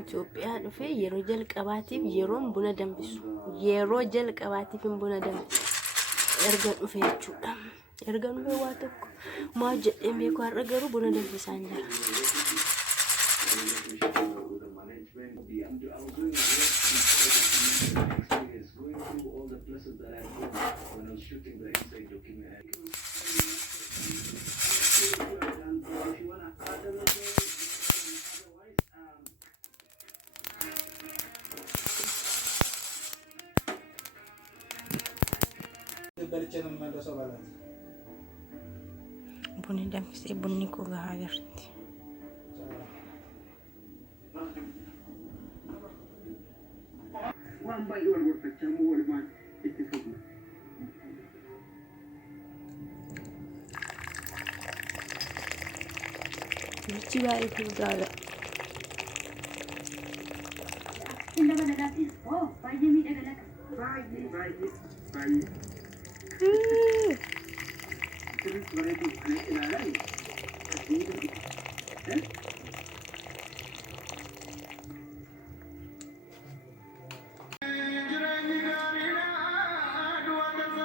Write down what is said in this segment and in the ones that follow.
Itoophiyaa dhufee yeroo jalqabaatiif yeroon buna danfisu yeroo jalqabaatiif buna danfisu erga dhufee jechuudha. Erga dhufee waa tokko maa jedhee beeku har'a garuu buna danfisaa jira. Bunni danfisee bunni koo gahaa jirti. Bichi baay'ee guddaadha.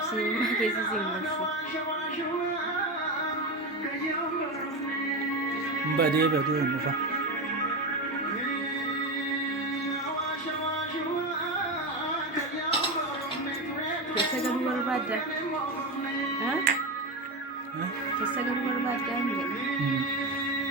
Sima keessa simmashu. Badee baduu hin dhufa. Keessa galuu barbaadda? Keessa galuu barbaadda hin jedhu.